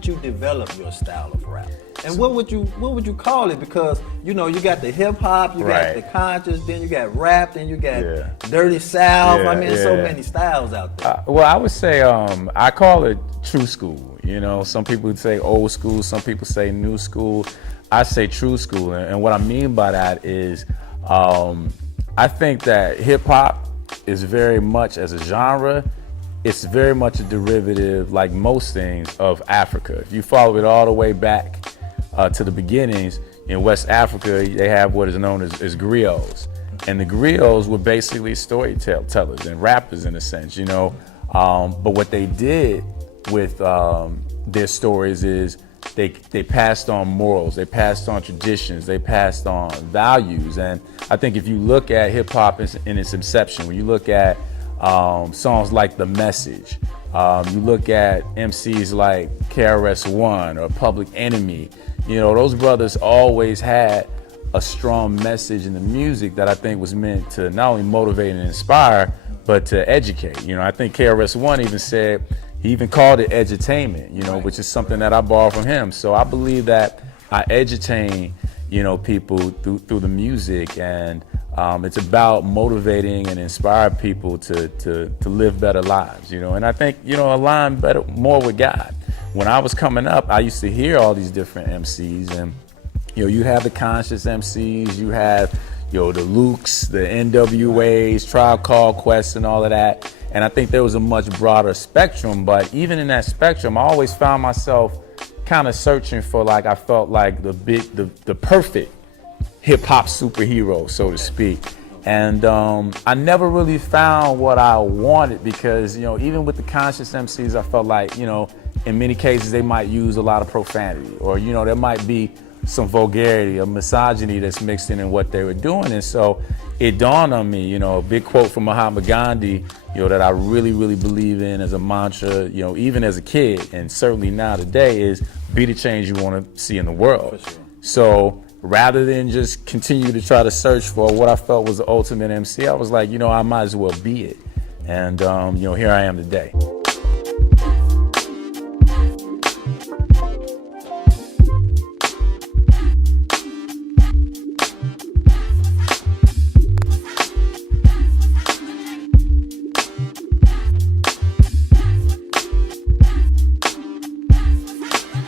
did you develop your style of rap? And what would you call it? Because you know, you got the hip hop, you got the conscious, then you got rap, then you got dirty south. I mean, so many styles out there. Well, I would say I call it true school. You know, some people would say old school, some people say new school. I say true school, and what I mean by that is, I think that hip hop is very much as a genre. It's very much a derivative, like most things, of Africa. If you follow it all the way back to the beginnings, in West Africa, they have what is known as griots. And the griots were basically storytellers and rappers in a sense, you know. But what they did with their stories is they passed on morals, they passed on traditions, they passed on values. And I think if you look at hip hop in its inception, when you look at songs like The Message, you look at MCs like KRS-One or Public Enemy, you know, those brothers always had a strong message in the music that I think was meant to not only motivate and inspire, but to educate. You know, I think KRS-One even said, he even called it edutainment, you know, which is something that I borrowed from him. So I believe that I edutain, you know, people through the music, and it's about motivating and inspiring people to live better lives, you know. And I think, you know, align better more with God. When I was coming up, I used to hear all these different MCs, and you know, you have the conscious MCs, you have, you know, the Lukes, the NWAs, Tribe Called Quest, and all of that. And I think there was a much broader spectrum, but even in that spectrum, I always found myself kind of searching for, like, I felt like the perfect hip hop superhero, so to speak. And I never really found what I wanted, because, you know, even with the conscious MCs, I felt like, you know, in many cases they might use a lot of profanity, or, you know, there might be some vulgarity or misogyny that's mixed in what they were doing. And so it dawned on me, you know, a big quote from Mahatma Gandhi, you know, that I really, really believe in as a mantra, you know, even as a kid, and certainly now today, is be the change you want to see in the world. For sure. So rather than just continue to try to search for what I felt was the ultimate MC, I was like, you know, I might as well be it. And, you know, here I am today.